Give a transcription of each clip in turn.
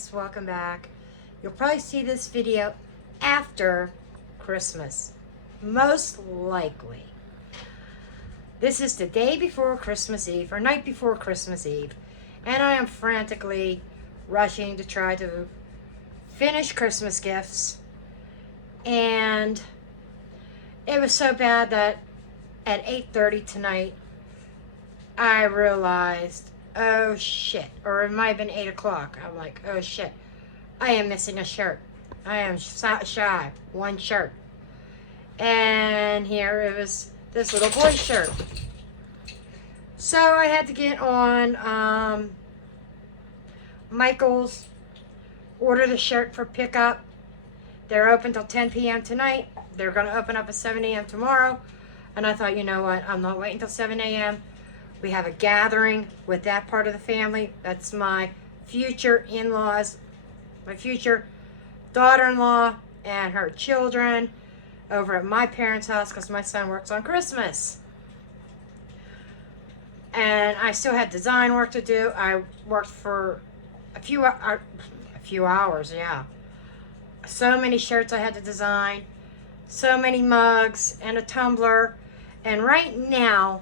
guys, welcome back. You'll probably see this video after Christmas, most likely. This is the day before Christmas Eve, or night before Christmas Eve, and I am frantically rushing to try to finish Christmas gifts. And it was so bad that at 8:30 tonight, I realized, oh shit, or it might have been 8 o'clock. I'm like, oh shit, I am missing a shirt. I am shy, one shirt. And here it was this little boy's shirt. So I had to get on Michael's, order the shirt for pickup. They're open till 10 p.m. tonight. They're going to open up at 7 a.m. tomorrow. And I thought, you know what, I'm not waiting till 7 a.m. We have a gathering with that part of the family. That's my future in-laws, my future daughter-in-law and her children over at my parents' house because my son works on Christmas. And I still had design work to do. I worked for a few hours, yeah. So many shirts I had to design, so many mugs and a tumbler. And right now,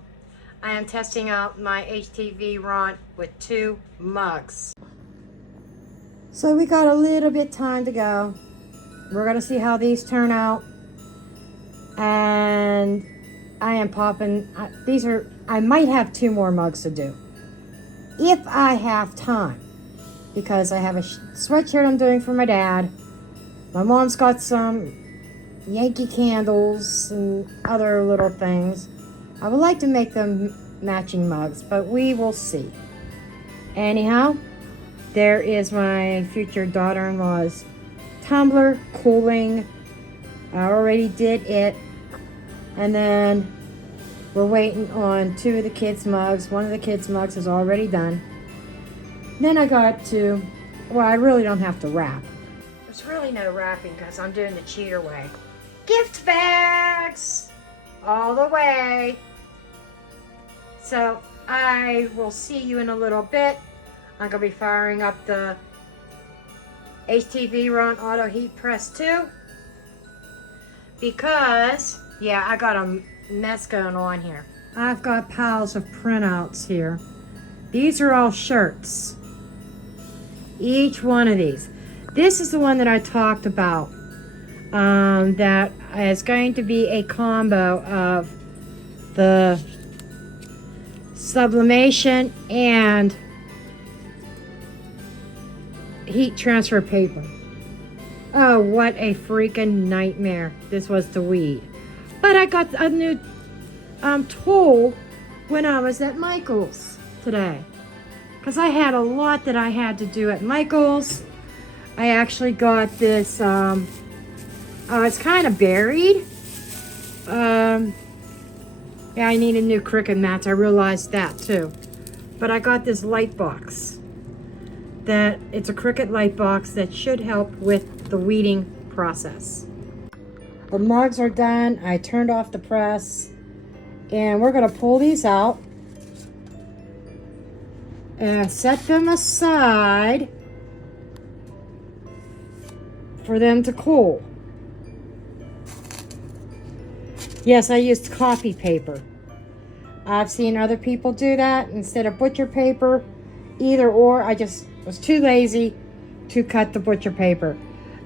I am testing out my HTV Ron with 2 mugs. So we got a little bit time to go. We're gonna see how these turn out. And I am popping, I might have 2 more mugs to do. If I have time. Because I have a sweatshirt I'm doing for my dad. My mom's got some Yankee candles and other little things. I would like to make them matching mugs, but we will see. Anyhow, there is my future daughter-in-law's tumbler cooling. I already did it. And then we're waiting on 2 of the kids' mugs. One of the kids' mugs is already done. Then I got to, well, I really don't have to wrap. There's really no wrapping because I'm doing the cheater way. Gift bags! All the way. So I will see you in a little bit. I'm going to be firing up the HTV Ron Auto Heat Press 2. Because, yeah, I got a mess going on here. I've got piles of printouts here. These are all shirts. Each one of these. This is the one that I talked about. That is going to be a combo of the sublimation and heat transfer paper. Oh, what a freaking nightmare this was to weed. But I got a new tool when I was at Michael's today. Because I had a lot that I had to do at Michael's. I actually got this, it's kind of buried. Yeah, I needed new Cricut mats. I realized that too. But I got this light box. It's a Cricut light box that should help with the weeding process. The mugs are done. I turned off the press. And we're going to pull these out. And set them aside for them to cool. Yes, I used copy paper. I've seen other people do that instead of butcher paper. Either or, I just was too lazy to cut the butcher paper.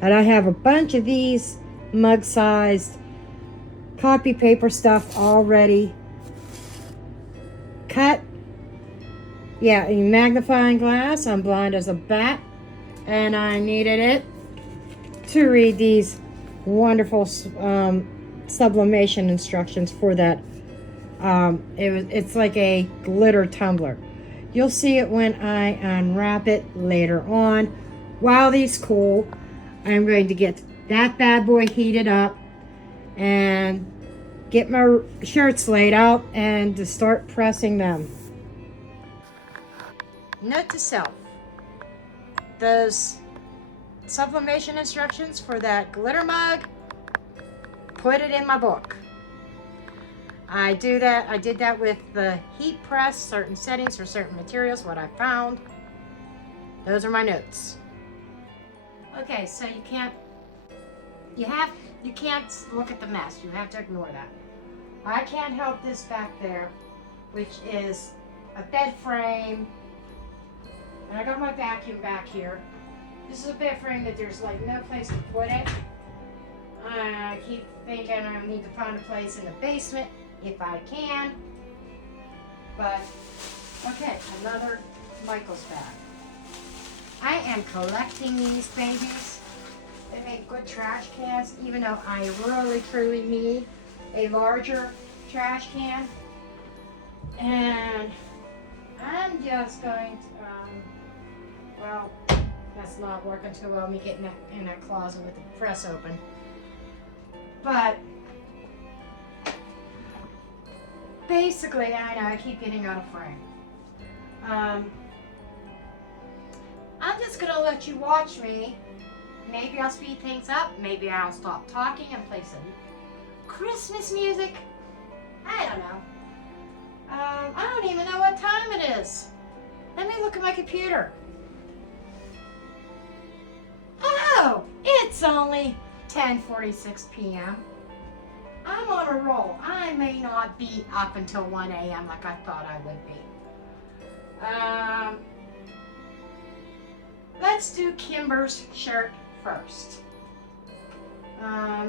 And I have a bunch of these mug-sized copy paper stuff already cut. Yeah, a magnifying glass. I'm blind as a bat. And I needed it to read these wonderful sublimation instructions for that. It's like a glitter tumbler. You'll see it when I unwrap it later on. While these cool, I'm going to get that bad boy heated up and get my shirts laid out and to start pressing them. Note to self, those sublimation instructions for that glitter mug, put it in my book. I did that with the heat press, certain settings for certain materials, what I found. Those are my notes. Okay, so you can't look at the mess. You have to ignore that. I can't help this back there, which is a bed frame. And I got my vacuum back here. This is a bed frame that there's like no place to put it. I keep thinking I need to find a place in the basement if I can. But, okay, another Michael's bag. I am collecting these babies. They make good trash cans, even though I really truly need a larger trash can. And I'm just going to, well, that's not working too well, me getting in that closet with the press open. But basically, I know I keep getting out of frame. I'm just gonna let you watch me. Maybe I'll speed things up. Maybe I'll stop talking and play some Christmas music. I don't know. I don't even know what time it is. Let me look at my computer. Oh, it's only 10:46 p.m. I'm on a roll. I may not be up until 1 a.m. like I thought I would be. Let's do Kimber's shirt first.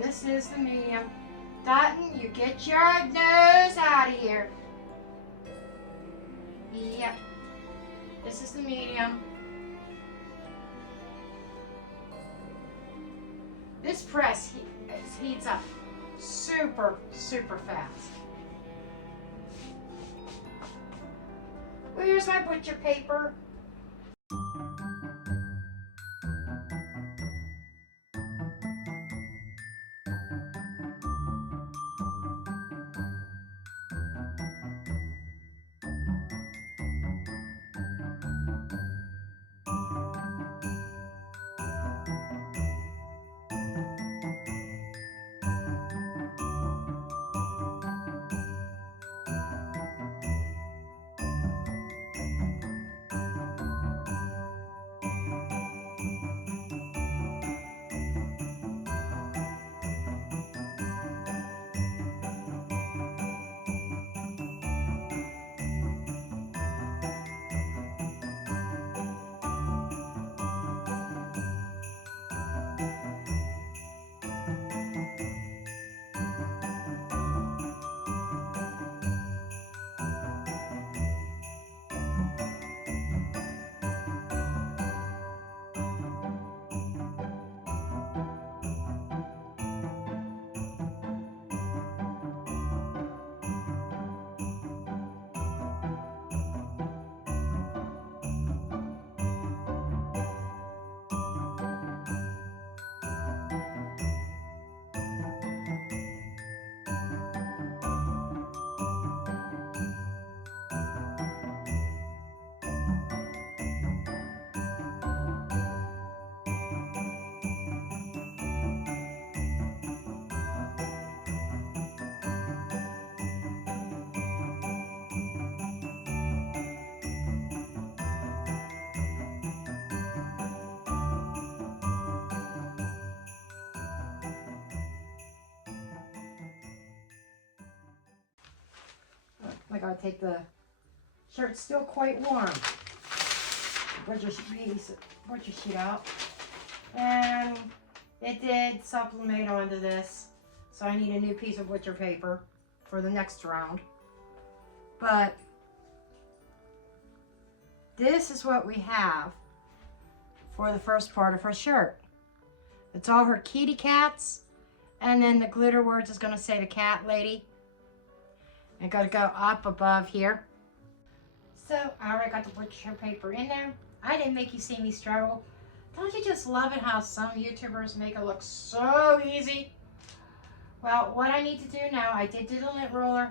This is the medium. Dotton, you get your nose out of here. Yep. This is the medium. This press heats up super, super fast. Where's my butcher paper? I gotta take the shirt's still quite warm. Butcher sheet out. And it did sublimate onto this. So I need a new piece of butcher paper for the next round. But this is what we have for the first part of her shirt. It's all her kitty cats. And then the glitter words is gonna say the cat lady. And gotta go up above here. So I already got the butcher paper in there. I didn't make you see me struggle. Don't you just love it how some YouTubers make it look so easy? Well, what I need to do now, I did do the lint roller.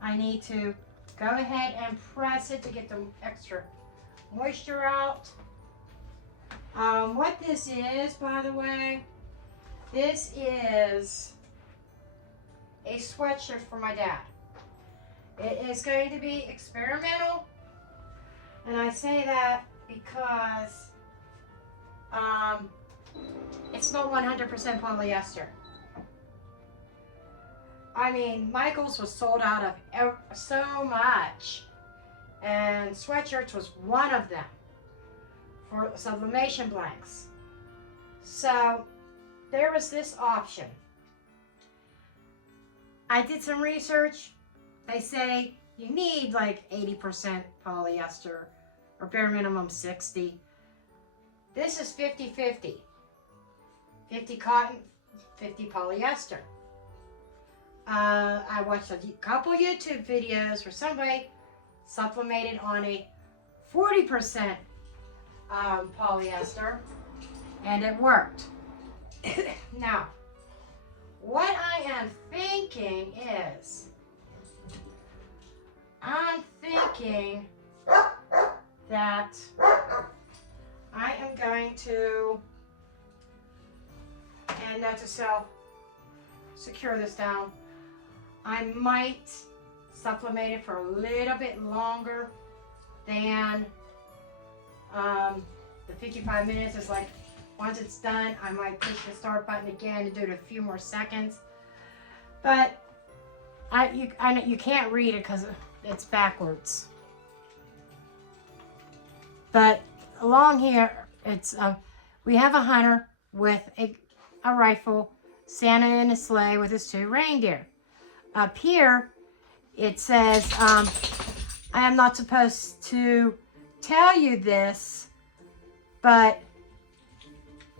I need to go ahead and press it to get the extra moisture out. What this is, by the way, this is a sweatshirt for my dad. It is going to be experimental, and I say that because It's not 100% polyester. I mean, Michaels was sold out of so much, and sweatshirts was one of them for sublimation blanks. So there was this option. I did some research. They say you need like 80% polyester, or bare minimum 60. This is 50-50. 50 cotton, 50 polyester. I watched a couple YouTube videos where somebody supplemented on a 40% polyester, and it worked. Now, what I am thinking is, I'm thinking that I am going to, and note to self, secure this down. I might supplement it for a little bit longer than the 55 minutes. Is like, once it's done, I might push the start button again to do it a few more seconds. But I know you can't read it because it's backwards. But along here, it's we have a hunter with a rifle, Santa in a sleigh with his 2 reindeer. Up here, it says, I am not supposed to tell you this, but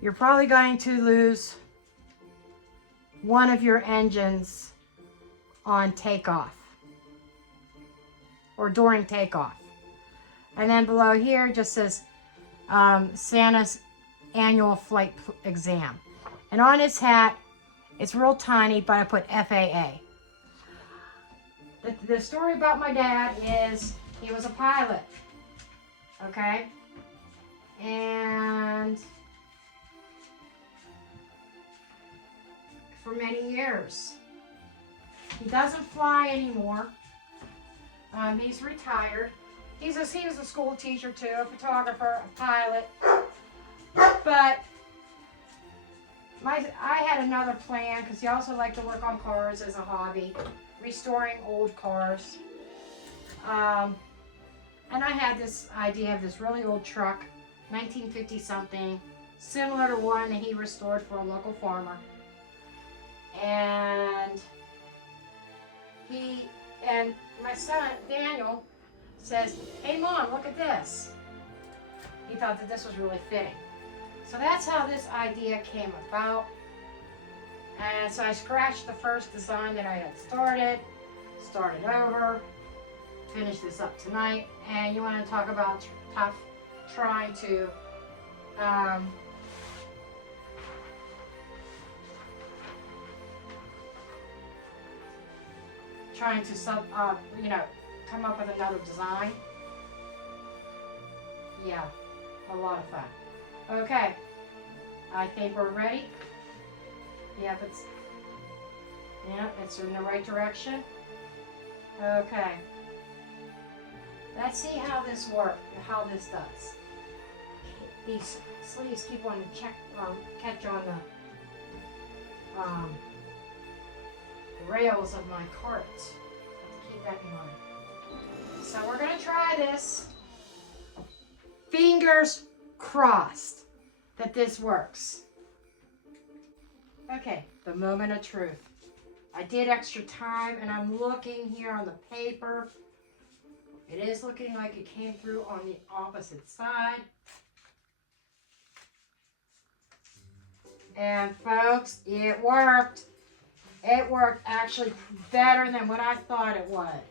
you're probably going to lose one of your engines on takeoff or during takeoff. And then below here it just says Santa's annual flight exam. And on his hat, it's real tiny, but I put FAA. The story about my dad is he was a pilot, okay? And for many years. He doesn't fly anymore. He's retired. He was a school teacher too, a photographer, a pilot. But I had another plan because he also liked to work on cars as a hobby, restoring old cars. And I had this idea of this really old truck, 1950 something, similar to one that he restored for a local farmer. And my son, Daniel, says, "Hey Mom, look at this." He thought that this was really fitting. So that's how this idea came about. And so I scratched the first design that I had started over, finished this up tonight. And you want to talk about tough, trying to come up with another design. Yeah, a lot of fun. Okay, I think we're ready. Yep, it's in the right direction. Okay, let's see how this works, how this does. These sleeves keep on catch on the rails of my cart. So have to keep that in mind. So we're gonna try this. Fingers crossed that this works. Okay, the moment of truth. I did extra time and I'm looking here on the paper. It is looking like it came through on the opposite side. And folks, it worked. It worked actually better than what I thought it would.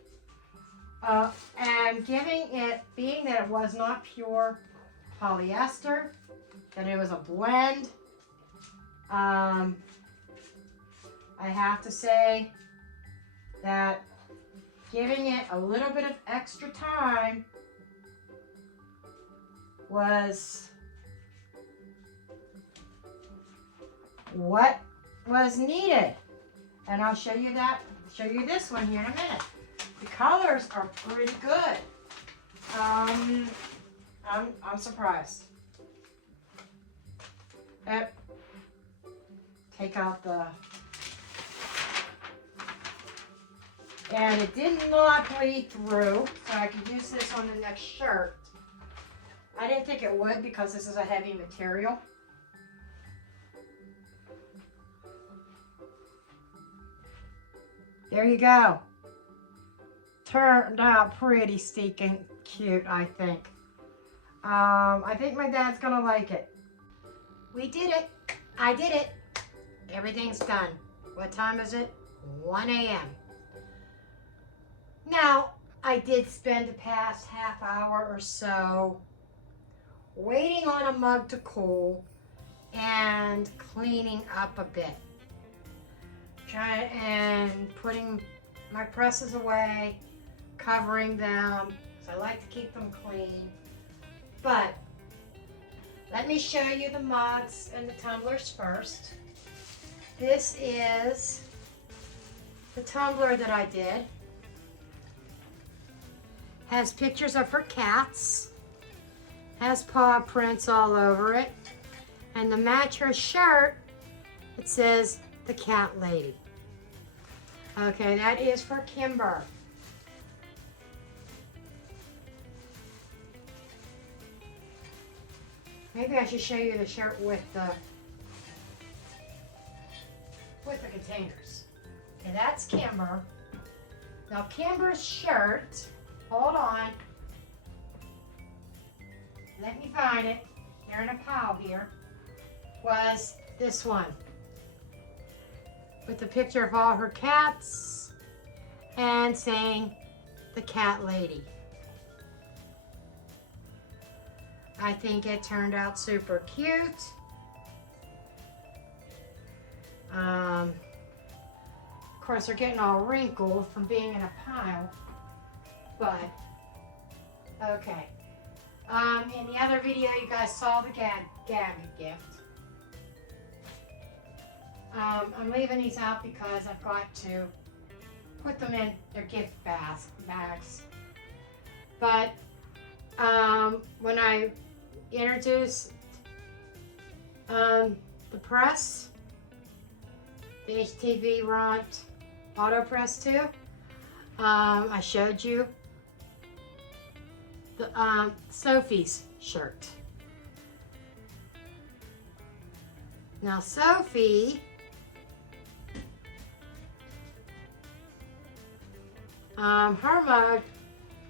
And being that it was not pure polyester, that it was a blend, I have to say that giving it a little bit of extra time was what was needed. And I'll show you this one here in a minute. The colors are pretty good. I'm surprised. Take out the... And it did not bleed through, so I could use this on the next shirt. I didn't think it would because this is a heavy material. There you go. Turned out pretty stinking cute, I think. I think my dad's gonna like it. We did it. I did it. Everything's done. What time is it? 1 a.m. Now, I did spend the past half hour or so waiting on a mug to cool and cleaning up a bit. And putting my presses away, covering them, because I like to keep them clean. But let me show you the mugs and the tumblers first. This is the tumbler that I did. Has pictures of her cats. Has paw prints all over it. And to match her shirt, it says the cat lady. Okay, that is for Kimber. Maybe I should show you the shirt with the containers. Okay, that's Kimber. Now Kimber's shirt, hold on. Let me find it. They're in a pile here. Was this one. With the picture of all her cats and saying the cat lady. I think it turned out super cute. Of course, they're getting all wrinkled from being in a pile, but okay. In the other video, you guys saw the Gabby gift. I'm leaving these out because I've got to put them in their gift bags. But when I introduced the press, the HTV Ront Auto Press 2, I showed you the Sophie's shirt. Now Sophie her mug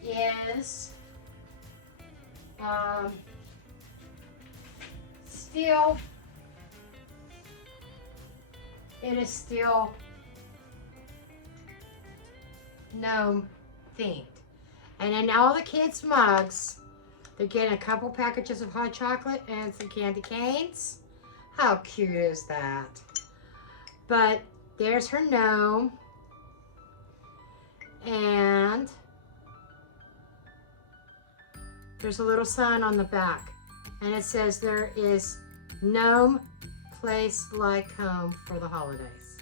is still, it is still gnome themed. And in all the kids' mugs, they're getting a couple packages of hot chocolate and some candy canes. How cute is that? But there's her gnome. And there's a little sign on the back. And it says there is gnome place like home for the holidays.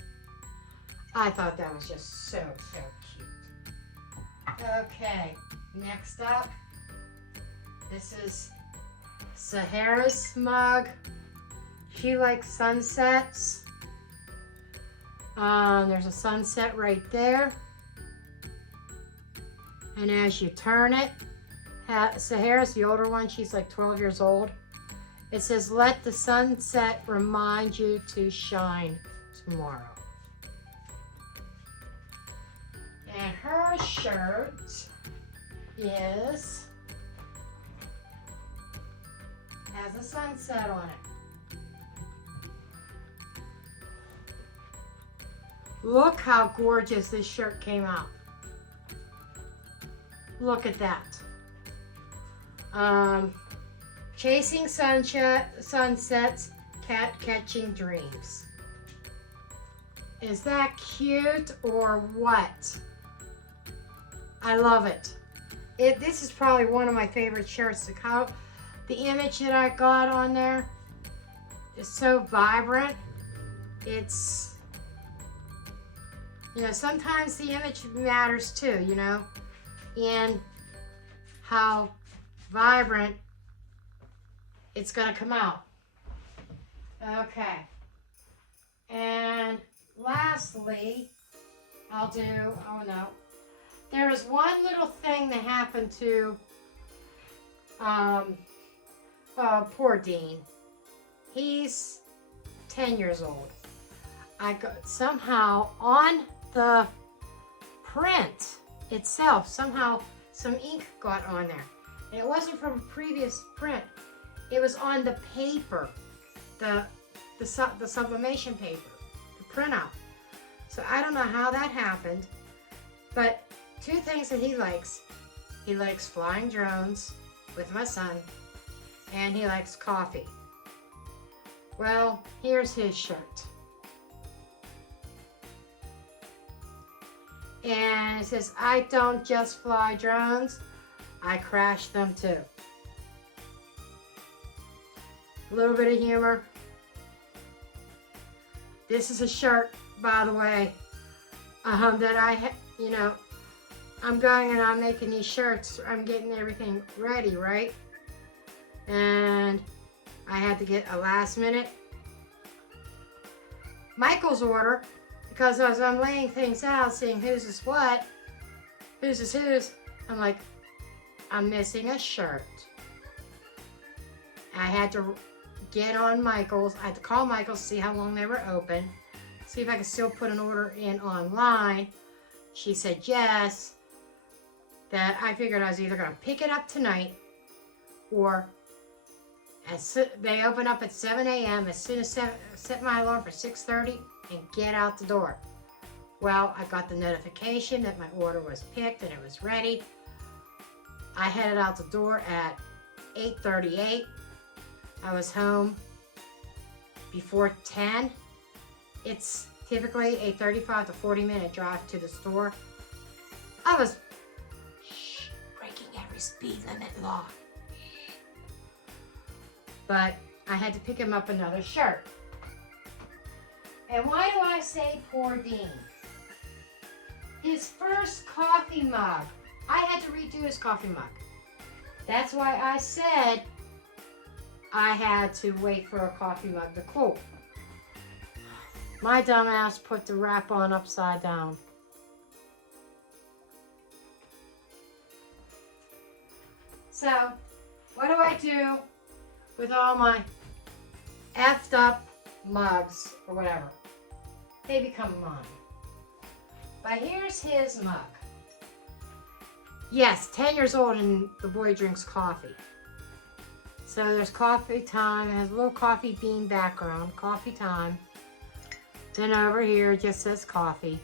I thought that was just so cute. Okay, next up, this is Sahara's mug. She likes sunsets. There's a sunset right there. And as you turn it, Sahara's the older one, she's like 12 years old. It says, let the sunset remind you to shine tomorrow. And her shirt has a sunset on it. Look how gorgeous this shirt came out. Look at that. Chasing sunsets, cat catching dreams. Is that cute or what? I love it. This is probably one of my favorite shirts. The image that I got on there is so vibrant. It's, you know, sometimes the image matters too, you know, and how vibrant it's going to come out. Okay. And lastly, I'll do, oh no. There was one little thing that happened to poor Dean. He's 10 years old. I got somehow on the print itself, somehow some ink got on there. And it wasn't from a previous print. It was on the paper, the sublimation paper, the printout. So I don't know how that happened, but two things that he likes. He likes flying drones with my son, and he likes coffee. Well, here's his shirt. And it says, I don't just fly drones, I crash them too. A little bit of humor. This is a shirt, by the way, that I'm going and I'm making these shirts. I'm getting everything ready, right? And I had to get a last minute Michael's order, because as I'm laying things out, seeing whose is what, whose is whose, I'm like, I'm missing a shirt. I had to get on Michael's. I had to call Michael's, see how long they were open, see if I could still put an order in online. She said yes. That I figured I was either going to pick it up tonight, or they open up at 7 a.m. As soon as set my alarm for 6:30 and get out the door. Well, I got the notification that my order was picked and it was ready. I headed out the door at 8:38. I was home before 10. It's typically a 35 to 40-minute drive to the store. I was breaking every speed limit law. But I had to pick him up another shirt. And why do I say poor Dean? His first coffee mug. I had to redo his coffee mug. That's why I said I had to wait for a coffee mug to cool. My dumbass put the wrap on upside down. So, what do I do with all my effed up mugs or whatever? They become mine. But here's his mug. Yes, 10 years old and the boy drinks coffee. So there's coffee time. It has a little coffee bean background. Coffee time. Then over here it just says coffee.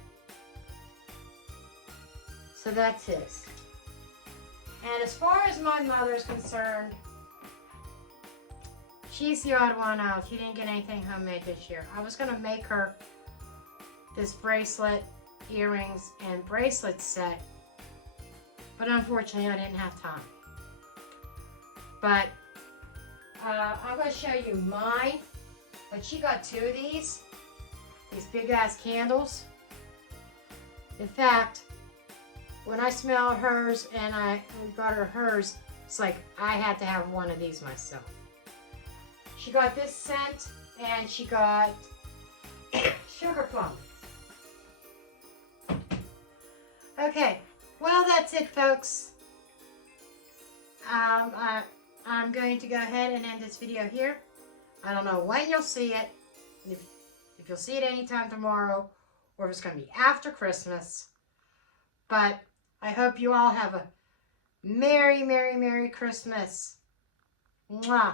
So that's his. And as far as my mother's concerned, she's the odd one out. She didn't get anything homemade this year. I was going to make her this bracelet, earrings, and bracelet set, but unfortunately I didn't have time. But I'm going to show you mine. But she got two of these big ass candles. In fact, when I smelled hers and I got her hers, it's like I had to have one of these myself. She got this scent and she got sugar plum. Okay, well that's it, folks. I'm going to go ahead and end this video here. I don't know when you'll see it, if you'll see it anytime tomorrow, or if it's going to be after Christmas. But I hope you all have a Merry, Merry, Merry Christmas. Mwah.